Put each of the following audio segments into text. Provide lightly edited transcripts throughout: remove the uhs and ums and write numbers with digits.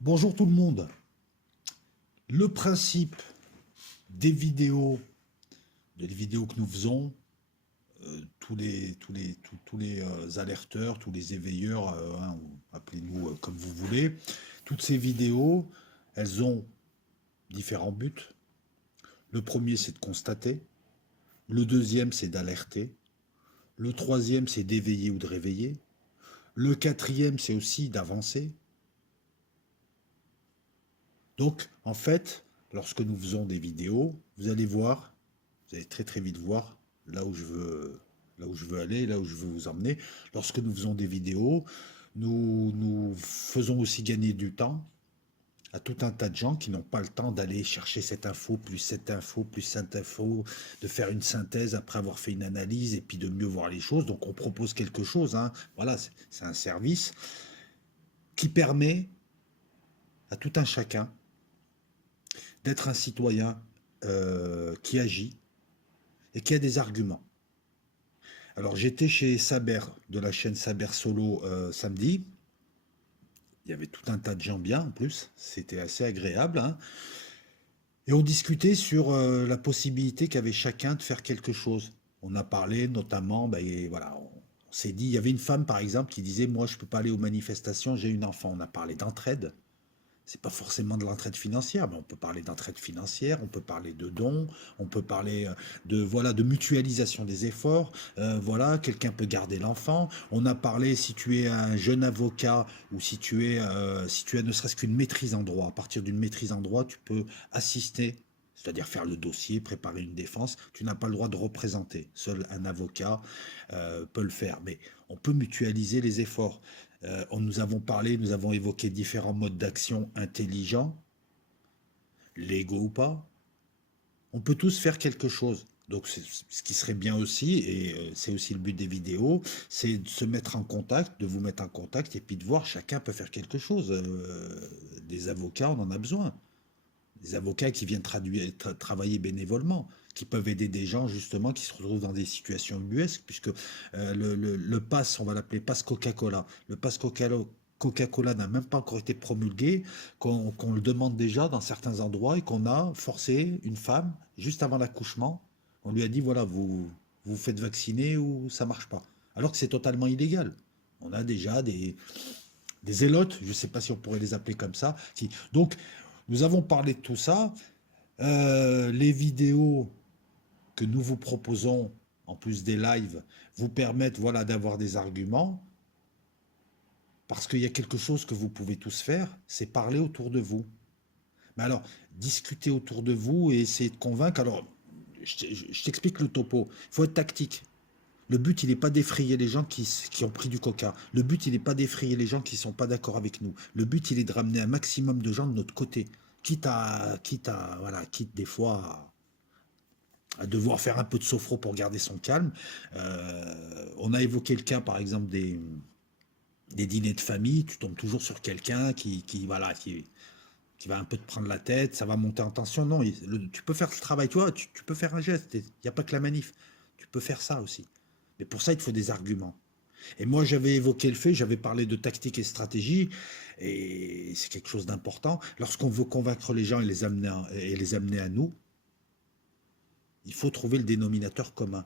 Bonjour tout le monde. Le principe des vidéos, des vidéos que nous faisons, tous les alerteurs, tous les éveilleurs, hein, appelez-nous comme vous voulez, toutes ces vidéos, elles ont différents buts. Le premier, c'est de constater. Le deuxième, c'est d'alerter. Le troisième, c'est d'éveiller ou de réveiller. Le quatrième, c'est aussi d'avancer. Donc, en fait, lorsque nous faisons des vidéos, vous allez voir, vous allez très très vite voir là où je veux aller, là où je veux vous emmener. Lorsque nous faisons des vidéos, nous faisons aussi gagner du temps à tout un tas de gens qui n'ont pas le temps d'aller chercher cette info, plus cette info, plus cette info, de faire une synthèse après avoir fait une analyse et puis de mieux voir les choses. Donc on propose quelque chose, hein. Voilà, c'est un service qui permet à tout un chacun d'être un citoyen qui agit et qui a des arguments. Alors j'étais chez Saber, de la chaîne Saber Solo samedi. Il y avait tout un tas de gens bien en plus. C'était assez agréable, hein. Et on discutait sur la possibilité qu'avait chacun de faire quelque chose. On a parlé notamment, ben, et voilà, on s'est dit, il y avait une femme par exemple qui disait, moi je ne peux pas aller aux manifestations, j'ai une enfant. On a parlé d'entraide. C'est pas forcément de l'entraide financière, mais on peut parler d'entraide financière, on peut parler de dons, on peut parler de voilà de mutualisation des efforts. Voilà, quelqu'un peut garder l'enfant. On a parlé si tu es un jeune avocat ou si tu as ne serait-ce qu'une maîtrise en droit. À partir d'une maîtrise en droit, tu peux assister. C'est-à-dire faire le dossier, préparer une défense. Tu n'as pas le droit de représenter. Seul un avocat peut le faire. Mais on peut mutualiser les efforts. Nous avons parlé, nous avons évoqué différents modes d'action intelligents, légaux ou pas. On peut tous faire quelque chose. Donc, ce qui serait bien aussi, et c'est aussi le but des vidéos, c'est de se mettre en contact, de vous mettre en contact, et puis de voir chacun peut faire quelque chose. Des avocats, on en a besoin. Des avocats qui viennent travailler bénévolement, qui peuvent aider des gens justement qui se retrouvent dans des situations ubuesques, puisque le pass, on va l'appeler pass Coca-Cola, le pass Coca-Cola n'a même pas encore été promulgué, qu'on le demande déjà dans certains endroits et qu'on a forcé une femme, juste avant l'accouchement, on lui a dit, voilà, vous faites vacciner ou ça marche pas. Alors que c'est totalement illégal. On a déjà des zélotes, je ne sais pas si on pourrait les appeler comme ça. Donc, nous avons parlé de tout ça. Les vidéos que nous vous proposons, en plus des lives, vous permettent voilà, d'avoir des arguments, parce qu'il y a quelque chose que vous pouvez tous faire, c'est parler autour de vous. Mais alors, discuter autour de vous et essayer de convaincre. Alors, je t'explique le topo. Il faut être tactique. Le but, il n'est pas d'effrayer les gens qui ont pris du coca. Le but, il n'est pas d'effrayer les gens qui ne sont pas d'accord avec nous. Le but, il est de ramener un maximum de gens de notre côté. Voilà, quitte des fois à devoir faire un peu de sophro pour garder son calme. On a évoqué le cas, par exemple, des dîners de famille. Tu tombes toujours sur quelqu'un voilà, qui va un peu te prendre la tête, ça va monter en tension. Non, tu peux faire le travail, toi, tu peux faire un geste. Il n'y a pas que la manif. Tu peux faire ça aussi. Mais pour ça, il te faut des arguments. Et moi, j'avais évoqué le fait, j'avais parlé de tactique et stratégie, et c'est quelque chose d'important. Lorsqu'on veut convaincre les gens et les amener à nous, il faut trouver le dénominateur commun.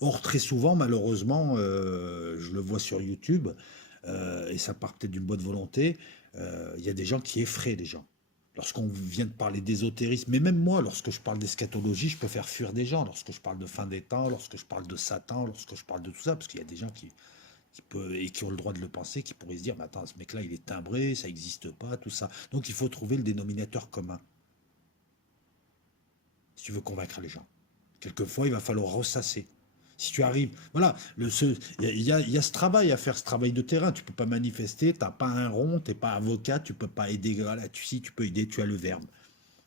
Or, très souvent, malheureusement, je le vois sur YouTube, et ça part peut-être d'une bonne volonté, il y a des gens qui effraient les gens. Lorsqu'on vient de parler d'ésotérisme, mais même moi, lorsque je parle d'eschatologie, je peux faire fuir des gens. Lorsque je parle de fin des temps, lorsque je parle de Satan, lorsque je parle de tout ça, parce qu'il y a des gens et qui ont le droit de le penser, qui pourraient se dire, mais attends, ce mec-là, il est timbré, ça n'existe pas, tout ça. Donc il faut trouver le dénominateur commun, si tu veux convaincre les gens. Quelquefois, il va falloir ressasser. Si tu arrives, voilà, il y a ce travail à faire, ce travail de terrain. Tu peux pas manifester, tu n'as pas un rond, tu n'es pas avocat, tu peux pas aider. Voilà, si tu peux aider, tu as le verbe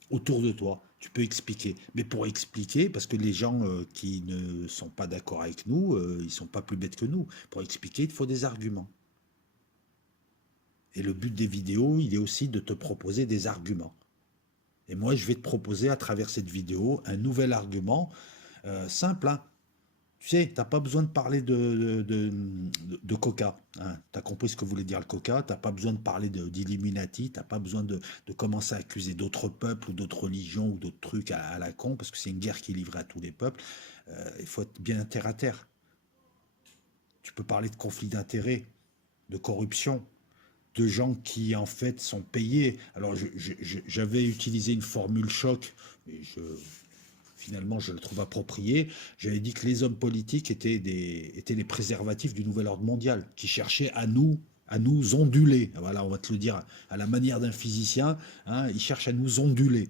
autour de toi. Tu peux expliquer. Mais pour expliquer, parce que les gens qui ne sont pas d'accord avec nous, ils sont pas plus bêtes que nous. Pour expliquer, il faut des arguments. Et le but des vidéos, il est aussi de te proposer des arguments. Et moi, je vais te proposer à travers cette vidéo un nouvel argument simple, hein. Tu sais, tu n'as pas besoin de parler de Coca. Hein. Tu as compris ce que voulait dire le Coca. Tu n'as pas besoin de parler d'Illuminati. Tu n'as pas besoin de commencer à accuser d'autres peuples ou d'autres religions ou d'autres trucs à la con, parce que c'est une guerre qui est livrée à tous les peuples. Il faut être bien terre à terre. Tu peux parler de conflits d'intérêts, de corruption, de gens qui en fait sont payés. Alors j'avais utilisé une formule choc, mais finalement je le trouve approprié. J'avais dit que les hommes politiques étaient les préservatifs du nouvel ordre mondial, qui cherchaient à nous onduler. Voilà, on va te le dire à la manière d'un physicien, hein, ils cherchent à nous onduler.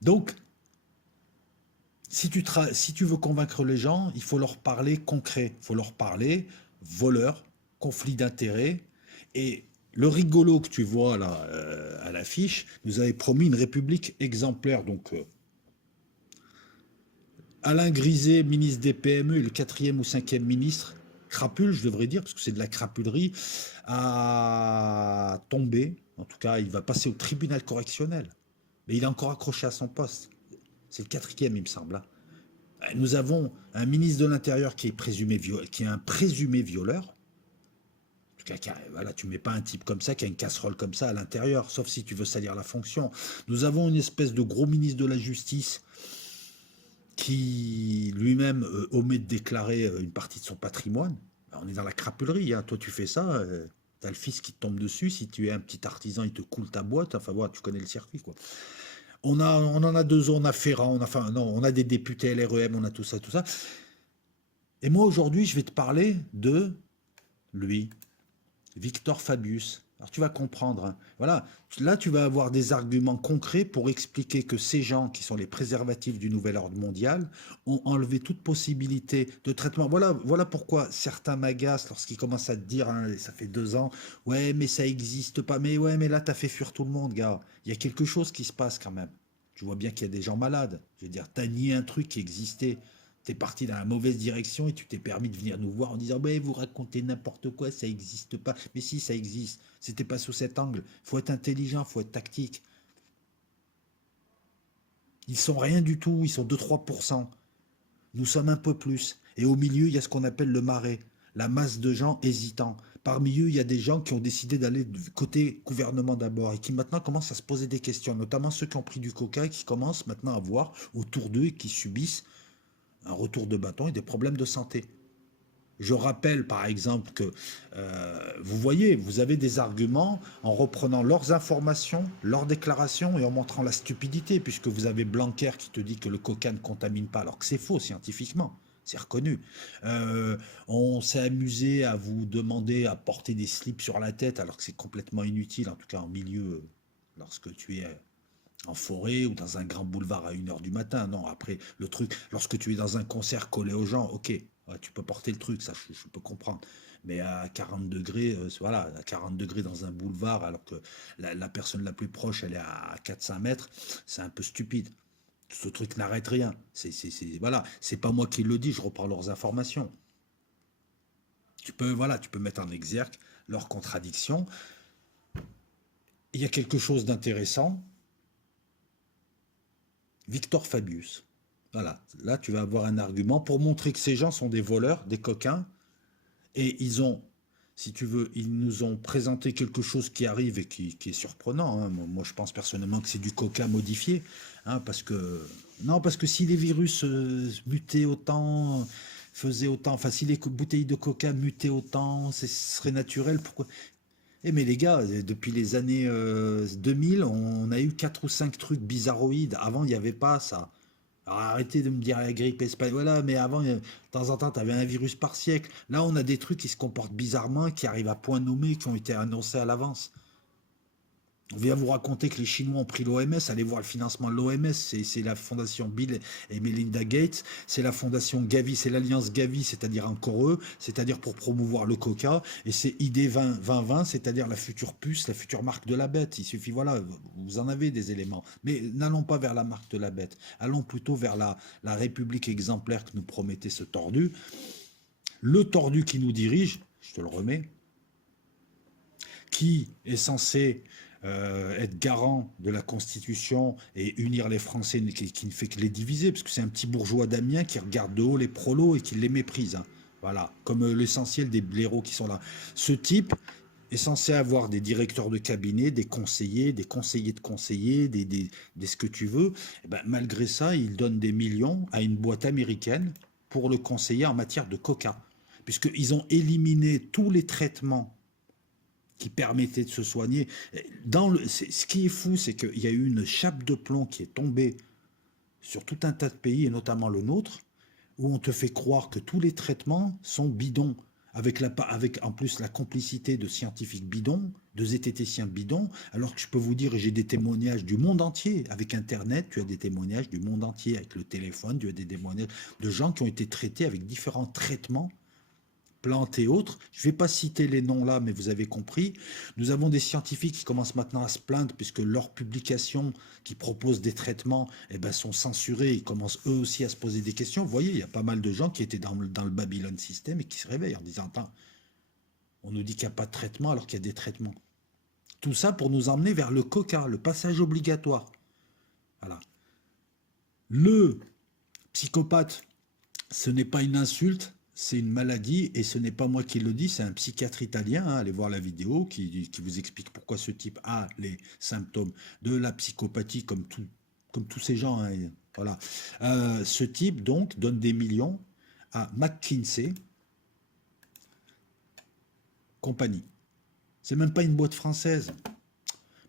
Donc, si tu veux convaincre les gens, il faut leur parler concret. Il faut leur parler voleur, conflit d'intérêts. Et le rigolo que tu vois là à l'affiche nous avait promis une république exemplaire. Donc, Alain Griset, ministre des PME, et le quatrième ou cinquième ministre, crapule, je devrais dire, parce que c'est de la crapulerie, a tombé. En tout cas, il va passer au tribunal correctionnel. Mais il est encore accroché à son poste. C'est le quatrième, il me semble. Hein. Nous avons un ministre de l'Intérieur qui est un présumé violeur. Voilà, tu mets pas un type comme ça qui a une casserole comme ça à l'intérieur, sauf si tu veux salir la fonction. Nous avons une espèce de gros ministre de la Justice qui lui-même omet de déclarer une partie de son patrimoine. On est dans la crapulerie. Hein. Toi, tu fais ça, tu as le fils qui te tombe dessus. Si tu es un petit artisan, il te coule ta boîte. Enfin, voilà, tu connais le circuit, quoi. On en a deux, on a Ferrand, enfin, non, on a des députés LREM, on a tout ça, tout ça. Et moi, aujourd'hui, je vais te parler de lui, Victor Fabius. Alors tu vas comprendre. Hein. Voilà, là tu vas avoir des arguments concrets pour expliquer que ces gens qui sont les préservatifs du nouvel ordre mondial ont enlevé toute possibilité de traitement. Voilà pourquoi certains m'agacent lorsqu'ils commencent à te dire, hein, ça fait 2 ans, ouais mais ça n'existe pas. Mais ouais mais là t'as fait fuir tout le monde, gars. Il y a quelque chose qui se passe quand même. Tu vois bien qu'il y a des gens malades. Je veux dire, t'as nié un truc qui existait. T'es parti dans la mauvaise direction et tu t'es permis de venir nous voir en disant ouais, vous racontez n'importe quoi, ça n'existe pas. Mais si, ça existe. C'était pas sous cet angle. Il faut être intelligent, il faut être tactique. Ils sont rien du tout, ils sont 2-3%. Nous sommes un peu plus. Et au milieu, il y a ce qu'on appelle le marais, la masse de gens hésitants. Parmi eux, il y a des gens qui ont décidé d'aller côté gouvernement d'abord et qui maintenant commencent à se poser des questions, notamment ceux qui ont pris du coca et qui commencent maintenant à voir autour d'eux et qui subissent un retour de bâton et des problèmes de santé. Je rappelle par exemple que vous voyez, vous avez des arguments en reprenant leurs informations, leurs déclarations et en montrant la stupidité, puisque vous avez Blanquer qui te dit que le coca ne contamine pas, alors que c'est faux scientifiquement. C'est reconnu. On s'est amusé à vous demander à porter des slips sur la tête, alors que c'est complètement inutile, en tout cas en milieu, lorsque tu es en forêt ou dans un grand boulevard à 1 heure du matin. Non, après, le truc, lorsque tu es dans un concert collé aux gens, ok, ouais, tu peux porter le truc, ça je peux comprendre. Mais à 40 degrés, voilà, à 40 degrés dans un boulevard, alors que la personne la plus proche, elle est à 400 mètres, c'est un peu stupide. Ce truc n'arrête rien. Voilà, c'est pas moi qui le dis, je reprends leurs informations. Voilà, tu peux mettre en exergue leurs contradictions. Il y a quelque chose d'intéressant. Victor Fabius. Voilà, là tu vas avoir un argument pour montrer que ces gens sont des voleurs, des coquins, et ils ont, si tu veux, ils nous ont présenté quelque chose qui arrive et qui est surprenant. Hein. Moi, je pense personnellement que c'est du coca modifié, hein, parce que non, parce que si les virus mutaient autant, faisaient autant, enfin si les bouteilles de coca mutaient autant, ce serait naturel. Pourquoi? Eh mais les gars, depuis les années 2000, on a eu 4 ou 5 trucs bizarroïdes. Avant, il n'y avait pas ça. Alors arrêtez de me dire la grippe espagnole. Voilà, mais avant, de temps en temps, tu avais un virus par siècle. Là, on a des trucs qui se comportent bizarrement, qui arrivent à point nommé, qui ont été annoncés à l'avance. On vient vous raconter que les Chinois ont pris l'OMS. Allez voir le financement de l'OMS. C'est la fondation Bill et Melinda Gates. C'est la fondation Gavi. C'est l'alliance Gavi, c'est-à-dire encore eux, c'est-à-dire pour promouvoir le coca. Et c'est ID 2020, c'est-à-dire la future puce, la future marque de la bête. Il suffit, voilà, vous en avez des éléments. Mais n'allons pas vers la marque de la bête. Allons plutôt vers la République exemplaire que nous promettait ce tordu. Le tordu qui nous dirige, je te le remets, qui est censé être garant de la Constitution et unir les Français qui ne fait que les diviser, parce que c'est un petit bourgeois d'Amiens qui regarde de haut les prolos et qui les méprise, hein. Voilà, comme l'essentiel des blaireaux qui sont là. Ce type est censé avoir des directeurs de cabinet, des conseillers de conseillers, des ce que tu veux. Et ben, malgré ça, il donne des millions à une boîte américaine pour le conseiller en matière de coca, puisqu'ils ont éliminé tous les traitements qui permettait de se soigner. Ce qui est fou, c'est qu'il y a eu une chape de plomb qui est tombée sur tout un tas de pays, et notamment le nôtre, où on te fait croire que tous les traitements sont bidons, avec en plus la complicité de scientifiques bidons, de zététiciens bidons, alors que je peux vous dire, j'ai des témoignages du monde entier. Avec Internet, tu as des témoignages du monde entier. Avec le téléphone, tu as des témoignages de gens qui ont été traités avec différents traitements plantes et autres. Je ne vais pas citer les noms là, mais vous avez compris. Nous avons des scientifiques qui commencent maintenant à se plaindre puisque leurs publications qui proposent des traitements sont censurées. Ils commencent eux aussi à se poser des questions. Vous voyez, il y a pas mal de gens qui étaient dans le Babylon System et qui se réveillent en disant, attends, on nous dit qu'il n'y a pas de traitement alors qu'il y a des traitements. Tout ça pour nous emmener vers le coca, le passage obligatoire. Voilà. Le psychopathe, ce n'est pas une insulte, c'est une maladie, et ce n'est pas moi qui le dis, c'est un psychiatre italien, hein, allez voir la vidéo, qui vous explique pourquoi ce type a les symptômes de la psychopathie, comme tous ces gens, hein, voilà. Ce type, donc, donne des millions à McKinsey Company. C'est même pas une boîte française.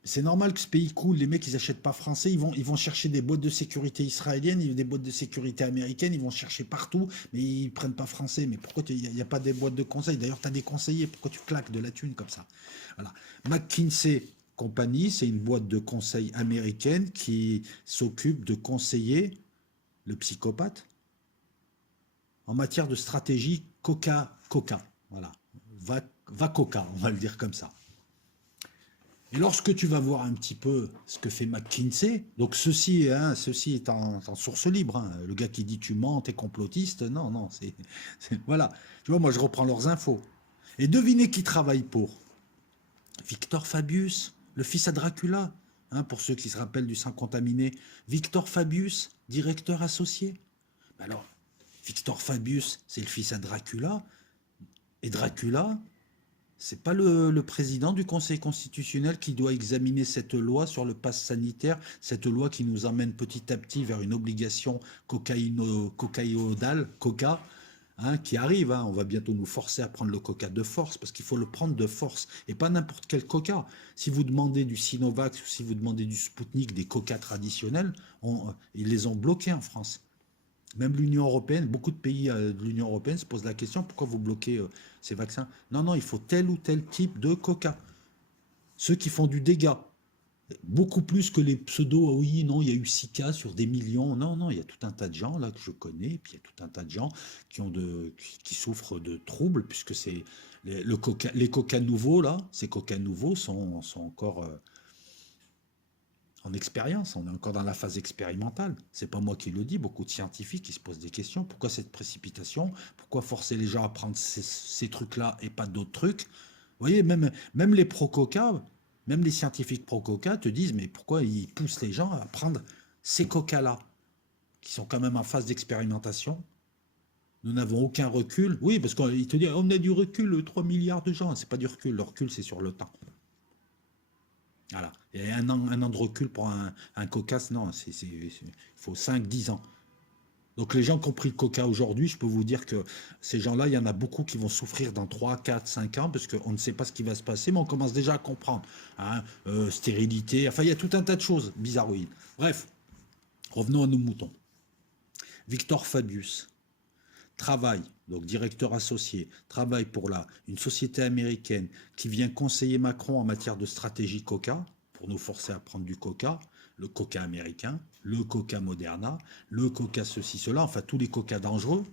C'est normal que ce pays coule, les mecs ils achètent pas français, ils vont chercher des boîtes de sécurité israéliennes, des boîtes de sécurité américaines, ils vont chercher partout, mais ils prennent pas français. Mais pourquoi il n'y a pas des boîtes de conseils? D'ailleurs, tu as des conseillers, pourquoi tu claques de la thune comme ça? Voilà. McKinsey Company, c'est une boîte de conseil américaine qui s'occupe de conseiller le psychopathe en matière de stratégie coca. Voilà. Va coca, on va le dire comme ça. Et lorsque tu vas voir un petit peu ce que fait McKinsey, donc ceci est en source libre, hein. Le gars qui dit tu mens, t'es complotiste, non, voilà. Tu vois, moi je reprends leurs infos. Et devinez qui travaille pour Victor Fabius, le fils à Dracula, hein, pour ceux qui se rappellent du sang contaminé. Victor Fabius, directeur associé. Alors, Victor Fabius, c'est le fils à Dracula, et Dracula, c'est pas le président du Conseil constitutionnel qui doit examiner cette loi sur le pass sanitaire, cette loi qui nous emmène petit à petit vers une obligation cocaïodale, coca, hein, qui arrive, hein. On va bientôt nous forcer à prendre le coca de force, parce qu'il faut le prendre de force, et pas n'importe quel coca. Si vous demandez du Sinovac, ou si vous demandez du Spoutnik, des coca traditionnels, ils les ont bloqués en France. Même l'Union européenne, beaucoup de pays de l'Union européenne se posent la question, pourquoi vous bloquez ces vaccins? Non, il faut tel ou tel type de coca. Ceux qui font du dégât. Beaucoup plus que les pseudos, oui, non, il y a eu 6 cas sur des millions. Non, il y a tout un tas de gens là que je connais, puis il y a tout un tas de gens qui souffrent de troubles, puisque c'est les coca nouveaux, là, ces coca nouveaux sont encore en expérience, on est encore dans la phase expérimentale. C'est pas moi qui le dis, beaucoup de scientifiques qui se posent des questions. Pourquoi cette précipitation? Pourquoi forcer les gens à prendre ces trucs-là et pas d'autres trucs? Vous voyez, même les pro-coca, même les scientifiques pro-coca te disent, mais pourquoi ils poussent les gens à prendre ces coca-là, qui sont quand même en phase d'expérimentation? Nous n'avons aucun recul. Oui, parce qu'ils te disent, on a du recul, 3 milliards de gens. C'est pas du recul, le recul c'est sur le temps. Voilà. Et un an de recul pour un cocasse, non, il faut 5-10 ans. Donc les gens qui ont pris le coca aujourd'hui, je peux vous dire que ces gens-là, il y en a beaucoup qui vont souffrir dans 3, 4, 5 ans, parce qu'on ne sait pas ce qui va se passer, mais on commence déjà à comprendre. Hein, stérilité, enfin il y a tout un tas de choses bizarroïdes. Bref, revenons à nos moutons. Victor Fabius travaille, donc directeur associé, travaille pour une société américaine qui vient conseiller Macron en matière de stratégie coca, pour nous forcer à prendre du coca, le coca américain, le coca Moderna, le coca ceci, cela, enfin tous les coca dangereux.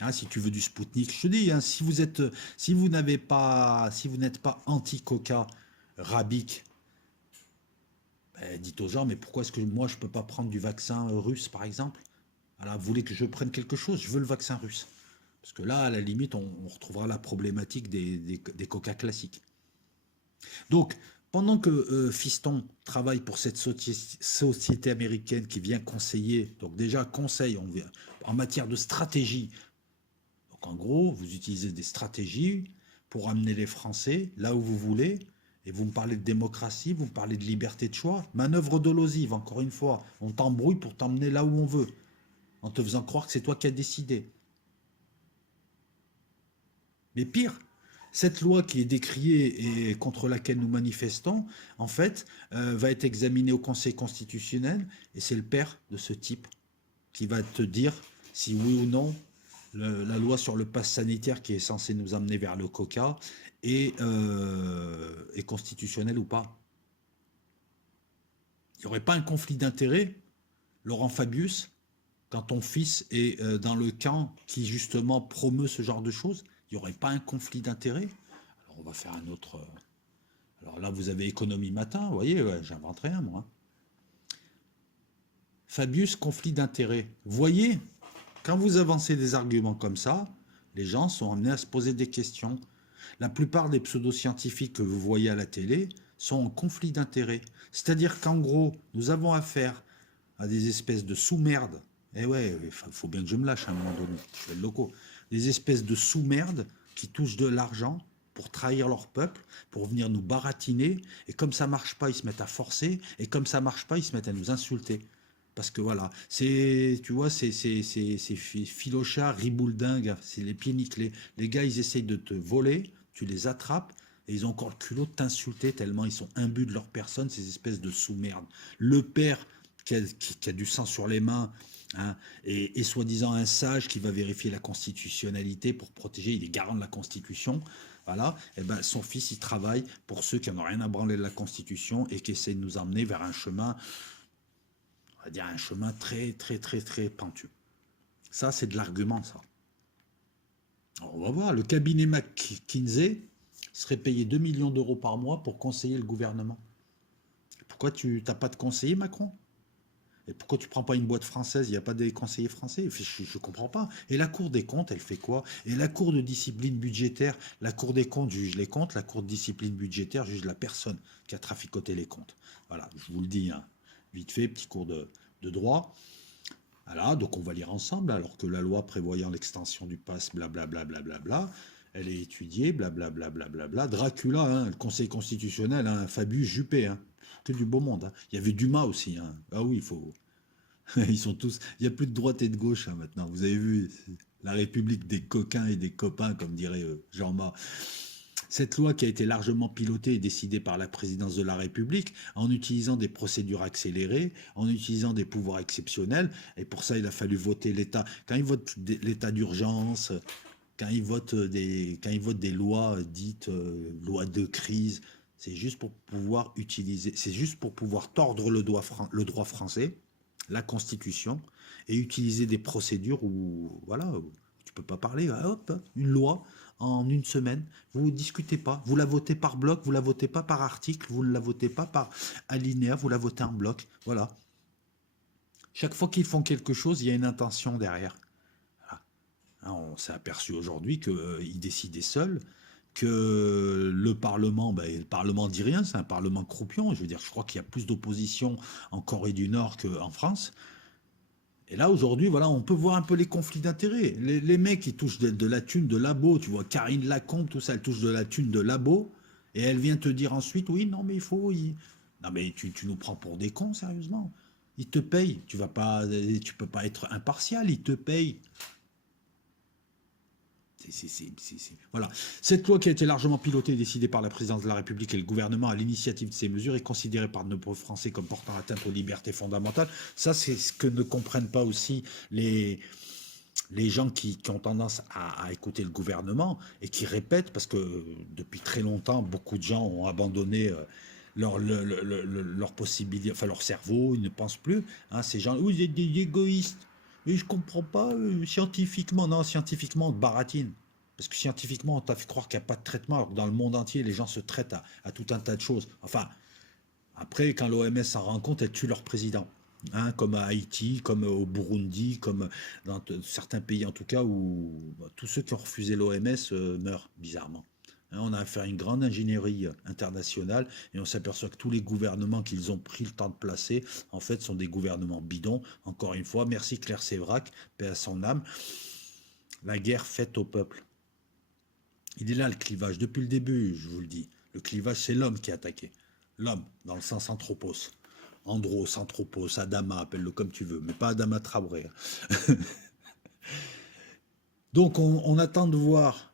Hein, si tu veux du Spoutnik, je te dis, hein, si vous n'êtes pas anti-coca, rabique, dites aux gens, mais pourquoi est-ce que moi je ne peux pas prendre du vaccin russe par exemple? Alors, vous voulez que je prenne quelque chose? Je veux le vaccin russe. Parce que là, à la limite, on retrouvera la problématique des coca classiques. Donc, Pendant que Fiston travaille pour cette société américaine qui vient conseiller, donc déjà conseil en matière de stratégie. Donc en gros, vous utilisez des stratégies pour amener les Français là où vous voulez, et vous me parlez de démocratie, vous me parlez de liberté de choix. Manœuvre dolosive, encore une fois. On t'embrouille pour t'emmener là où on veut, en te faisant croire que c'est toi qui as décidé. Mais pire, cette loi qui est décriée et contre laquelle nous manifestons, en fait, va être examinée au Conseil constitutionnel, et c'est le père de ce type qui va te dire si oui ou non la loi sur le pass sanitaire qui est censée nous amener vers le coca est constitutionnelle ou pas. Il n'y aurait pas un conflit d'intérêts, Laurent Fabius, quand ton fils est dans le camp qui justement promeut ce genre de choses? Il n'y aurait pas un conflit d'intérêts? Alors on va faire un autre. Alors là, vous avez économie matin, vous voyez, ouais, j'invente rien moi. Fabius, conflit d'intérêts. Vous voyez, quand vous avancez des arguments comme ça, les gens sont amenés à se poser des questions. La plupart des pseudo-scientifiques que vous voyez à la télé sont en conflit d'intérêts. C'est-à-dire qu'en gros, nous avons affaire à des espèces de sous-merdes. Eh ouais, il faut bien que je me lâche à un moment donné, je fais le loco. Des espèces de sous-merdes qui touchent de l'argent pour trahir leur peuple, pour venir nous baratiner. Et comme ça marche pas, ils se mettent à forcer. Et comme ça marche pas, ils se mettent à nous insulter. Parce que voilà, c'est, tu vois, c'est filochard, ribouledingue, c'est les pieds nickelés. Les gars, ils essayent de te voler, tu les attrapes, et ils ont encore le culot de t'insulter tellement ils sont imbus de leur personne, ces espèces de sous-merdes. Le père qui a du sang sur les mains, hein, et soi-disant un sage qui va vérifier la constitutionnalité pour protéger, il est garant de la Constitution. Voilà, et ben son fils il travaille pour ceux qui n'en ont rien à branler de la Constitution et qui essaient de nous emmener vers un chemin, on va dire un chemin très très très très pentu. Ça c'est de l'argument ça. Alors, on va voir, le cabinet McKinsey serait payé 2 millions d'euros par mois pour conseiller le gouvernement. Pourquoi tu n'as pas de conseiller, Macron? Et pourquoi tu prends pas une boîte française? Il n'y a pas des conseillers français? Je ne comprends pas. Et la Cour des comptes, elle fait quoi? Et la Cour de discipline budgétaire, la Cour des comptes juge les comptes, la Cour de discipline budgétaire juge la personne qui a traficoté les comptes. Voilà, je vous le dis, hein. Vite fait, petit cours de droit. Voilà, donc on va lire ensemble, alors que la loi prévoyant l'extension du pass, blablabla, blablabla, elle est étudiée, blablabla, blablabla. Dracula, hein, le Conseil constitutionnel, hein, Fabius Juppé, hein, que du beau monde. Hein. Il y avait Dumas aussi. Hein. Ah oui, il faut. Ils sont tous. Il n'y a plus de droite et de gauche hein, maintenant. Vous avez vu la République des coquins et des copains, comme dirait Jean-Marc. Cette loi qui a été largement pilotée et décidée par la présidence de la République en utilisant des procédures accélérées, en utilisant des pouvoirs exceptionnels, et pour ça il a fallu voter l'État. Quand ils votent l'état d'urgence, quand ils votent des lois dites lois de crise, c'est juste pour pouvoir utiliser, c'est juste pour pouvoir tordre le droit français, la Constitution, et utiliser des procédures où voilà, où tu peux pas parler, hop, une loi en une semaine, vous ne discutez pas, vous la votez par bloc, vous la votez pas par article, vous ne la votez pas par alinéa, vous la votez en bloc, voilà. Chaque fois qu'ils font quelque chose, il y a une intention derrière. Voilà. Hein, on s'est aperçu aujourd'hui qu'ils décidaient seuls, que le Parlement, ben, le Parlement dit rien, c'est un Parlement croupion. Je veux dire, je crois qu'il y a plus d'opposition en Corée du Nord qu'en France. Et là, aujourd'hui, voilà, on peut voir un peu les conflits d'intérêts. Les mecs, ils touchent de la thune de labo. Tu vois, Karine Lacombe, tout ça, elle touche de la thune de labo. Et elle vient te dire ensuite, oui, non, mais il faut... Non, mais tu nous prends pour des cons, sérieusement. Ils te payent. Tu peux pas être impartial. Ils te payent. Voilà. Cette loi qui a été largement pilotée et décidée par la présidence de la République et le gouvernement à l'initiative de ces mesures est considérée par de nombreux Français comme portant atteinte aux libertés fondamentales. Ça, c'est ce que ne comprennent pas aussi les gens qui ont tendance à écouter le gouvernement et qui répètent, parce que depuis très longtemps, beaucoup de gens ont abandonné leur possibilité, enfin leur cerveau, ils ne pensent plus. Hein, ces gens, vous êtes des égoïstes. Mais je comprends pas, scientifiquement, non, scientifiquement, on te baratine. Parce que scientifiquement, on t'a fait croire qu'il n'y a pas de traitement, alors que dans le monde entier, les gens se traitent à tout un tas de choses. Enfin, après, quand l'OMS s'en rend compte, elle tue leur président. Hein, comme à Haïti, comme au Burundi, comme dans certains pays en tout cas, où tous ceux qui ont refusé l'OMS meurent, bizarrement. Hein, on a affaire à une grande ingénierie internationale et on s'aperçoit que tous les gouvernements qu'ils ont pris le temps de placer, en fait, sont des gouvernements bidons. Encore une fois, merci Claire Sévrac, paix à son âme. La guerre faite au peuple. Il est là le clivage, depuis le début, je vous le dis. Le clivage, c'est l'homme qui est attaqué. L'homme, dans le sens anthropos. Andros, anthropos, Adama, appelle-le comme tu veux, mais pas Adama Traoré. Donc on attend de voir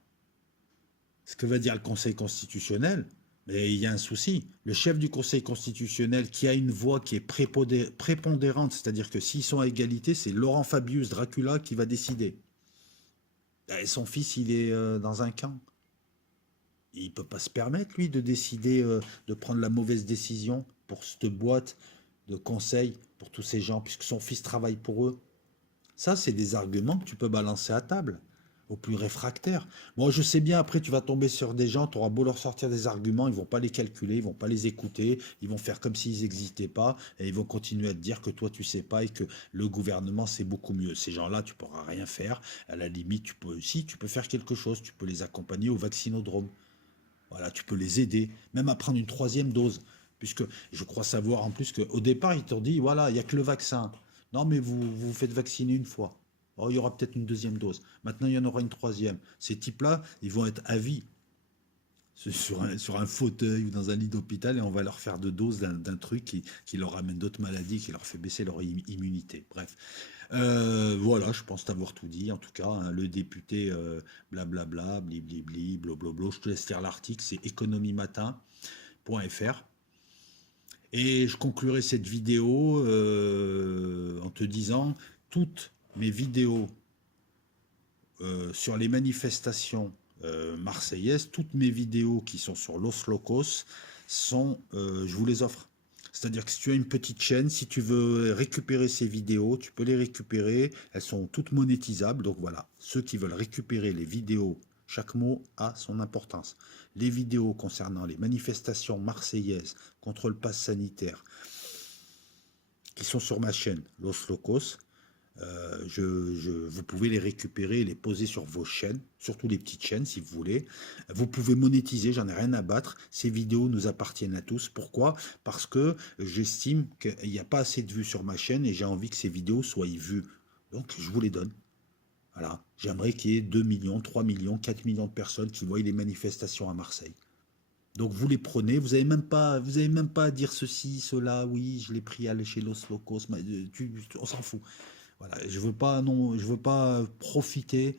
ce que va dire le Conseil constitutionnel, mais il y a un souci. Le chef du Conseil constitutionnel qui a une voix qui est prépondérante, c'est-à-dire que s'ils sont à égalité, c'est Laurent Fabius Dracula qui va décider. Et son fils, il est dans un camp. Il ne peut pas se permettre, lui, de décider, de prendre la mauvaise décision pour cette boîte de conseils pour tous ces gens, puisque son fils travaille pour eux. Ça, c'est des arguments que tu peux balancer à table, aux plus réfractaires. Moi, je sais bien, après, tu vas tomber sur des gens, tu auras beau leur sortir des arguments, ils ne vont pas les calculer, ils ne vont pas les écouter, ils vont faire comme s'ils n'existaient pas, et ils vont continuer à te dire que toi, tu ne sais pas et que le gouvernement, c'est beaucoup mieux. Ces gens-là, tu ne pourras rien faire. À la limite, tu peux faire quelque chose, tu peux les accompagner au vaccinodrome. Voilà, tu peux les aider, même à prendre une troisième dose. Puisque je crois savoir en plus qu'au départ, ils t'ont dit, voilà, il n'y a que le vaccin. Non, mais vous faites vacciner une fois. Oh, il y aura peut-être une deuxième dose. Maintenant, il y en aura une troisième. Ces types-là, ils vont être à vie sur un fauteuil ou dans un lit d'hôpital et on va leur faire deux doses d'un truc qui leur amène d'autres maladies, qui leur fait baisser leur immunité. Bref. Voilà, je pense t'avoir tout dit. En tout cas, hein, le député blablabla, bliblibli, blobloblo, je te laisse lire l'article, c'est économieMatin.fr. Et je conclurai cette vidéo en te disant, toutes mes vidéos sur les manifestations marseillaises, toutes mes vidéos qui sont sur Los Locos sont, je vous les offre. C'est-à-dire que si tu as une petite chaîne, si tu veux récupérer ces vidéos, tu peux les récupérer. Elles sont toutes monétisables. Donc voilà, ceux qui veulent récupérer les vidéos, chaque mot a son importance. Les vidéos concernant les manifestations marseillaises contre le pass sanitaire, qui sont sur ma chaîne Los Locos, vous pouvez les récupérer et les poser sur vos chaînes, surtout les petites chaînes si vous voulez. Vous pouvez monétiser, j'en ai rien à battre. Ces vidéos nous appartiennent à tous. Pourquoi? Parce que j'estime qu'il n'y a pas assez de vues sur ma chaîne et j'ai envie que ces vidéos soient vues. Donc je vous les donne. Voilà. J'aimerais qu'il y ait 2 millions, 3 millions, 4 millions de personnes qui voient les manifestations à Marseille. Donc vous les prenez, vous n'avez même pas à dire ceci, cela, oui, je l'ai pris chez Los Locos, on s'en fout. Voilà, je veux pas non, je veux pas profiter,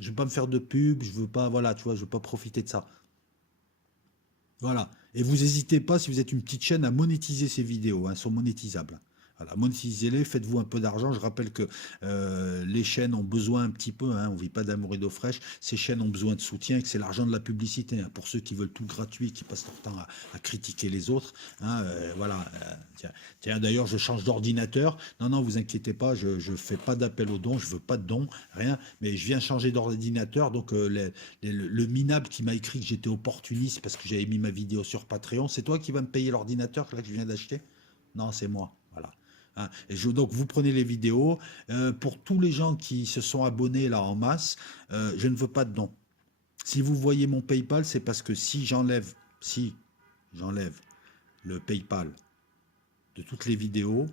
je veux pas me faire de pub, je veux pas, voilà, tu vois, je veux pas profiter de ça. Voilà. Et vous n'hésitez pas, si vous êtes une petite chaîne, à monétiser ces vidéos, hein, elles sont monétisables. Voilà, monétisez-les, faites-vous un peu d'argent. Je rappelle que les chaînes ont besoin un petit peu, hein, on ne vit pas d'amour et d'eau fraîche, ces chaînes ont besoin de soutien et que c'est l'argent de la publicité. Hein, pour ceux qui veulent tout gratuit, qui passent leur temps à critiquer les autres. Hein, voilà. Tiens, d'ailleurs, je change d'ordinateur. Non, non, vous inquiétez pas, je ne fais pas d'appel aux dons, je veux pas de dons, rien. Mais je viens changer d'ordinateur. Donc, le minable qui m'a écrit que j'étais opportuniste parce que j'avais mis ma vidéo sur Patreon, c'est toi qui vas me payer l'ordinateur là, que je viens d'acheter? Non, c'est moi. Voilà. Hein, et donc vous prenez les vidéos. Pour tous les gens qui se sont abonnés là en masse, je ne veux pas de dons. Si vous voyez mon PayPal, c'est parce que si j'enlève le PayPal de toutes les vidéos,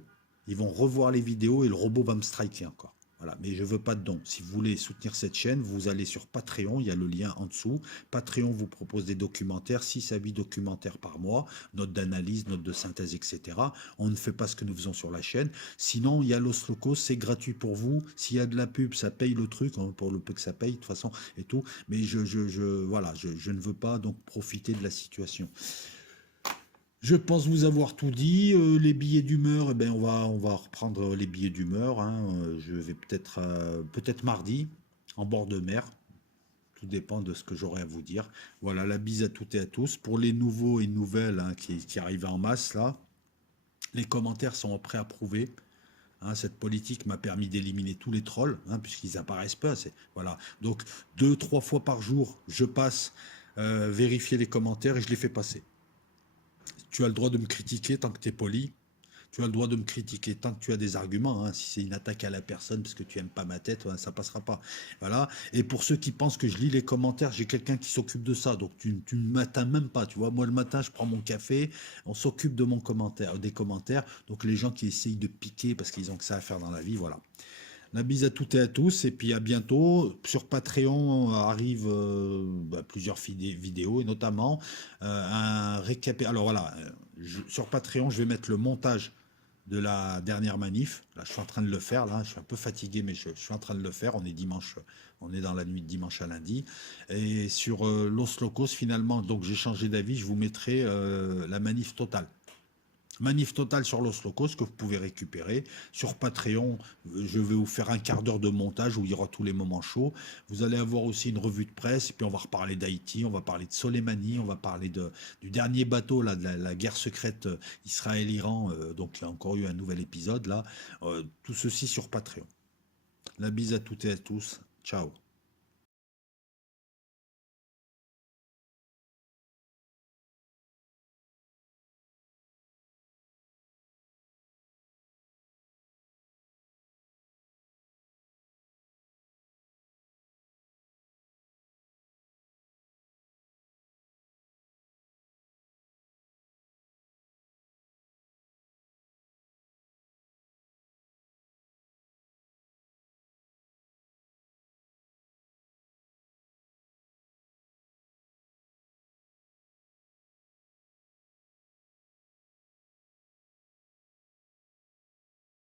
ils vont revoir les vidéos et le robot va me striker encore. Voilà, mais je ne veux pas de dons. Si vous voulez soutenir cette chaîne, vous allez sur Patreon, il y a le lien en dessous. Patreon vous propose des documentaires, 6 à 8 documentaires par mois, notes d'analyse, notes de synthèse, etc. On ne fait pas ce que nous faisons sur la chaîne. Sinon, il y a Los Locos, c'est gratuit pour vous. S'il y a de la pub, ça paye le truc, hein, pour le peu que ça paye, de toute façon, et tout. Mais voilà, je ne veux pas donc profiter de la situation. Je pense vous avoir tout dit. Les billets d'humeur, eh ben on va reprendre les billets d'humeur. Hein. Je vais peut-être mardi, en bord de mer. Tout dépend de ce que j'aurai à vous dire. Voilà, la bise à toutes et à tous. Pour les nouveaux et nouvelles, hein, qui arrivent en masse, là, les commentaires sont préapprouvés. Hein, cette politique m'a permis d'éliminer tous les trolls, hein, puisqu'ils apparaissent pas. Voilà. Donc, 2, 3 fois par jour, je passe vérifier les commentaires et je les fais passer. Tu as le droit de me critiquer tant que tu es poli. Tu as le droit de me critiquer tant que tu as des arguments, hein. Si c'est une attaque à la personne parce que tu aimes pas ma tête, ouais, ça passera pas. Voilà. Et pour ceux qui pensent que je lis les commentaires, j'ai quelqu'un qui s'occupe de ça. Donc tu ne m'atteins même pas. Tu vois, moi le matin, je prends mon café, on s'occupe de mon commentaire, des commentaires. Donc les gens qui essayent de piquer parce qu'ils ont que ça à faire dans la vie, voilà. La bise à toutes et à tous, et puis à bientôt. Sur Patreon arrivent plusieurs vidéos, et notamment un récap. Alors voilà, sur Patreon, je vais mettre le montage de la dernière manif. Là, je suis en train de le faire. Là, je suis un peu fatigué, mais je suis en train de le faire. On est dimanche, on est dans la nuit de dimanche à lundi. Et sur Los Locos, finalement, donc j'ai changé d'avis. Je vous mettrai la manif totale. Manif totale sur Los Locos que vous pouvez récupérer. Sur Patreon, je vais vous faire un quart d'heure de montage où il y aura tous les moments chauds. Vous allez avoir aussi une revue de presse, et puis on va reparler d'Haïti, on va parler de Soleimani, on va parler du dernier bateau, là, de la guerre secrète Israël-Iran. Donc il y a encore eu un nouvel épisode là. Tout ceci sur Patreon. La bise à toutes et à tous. Ciao.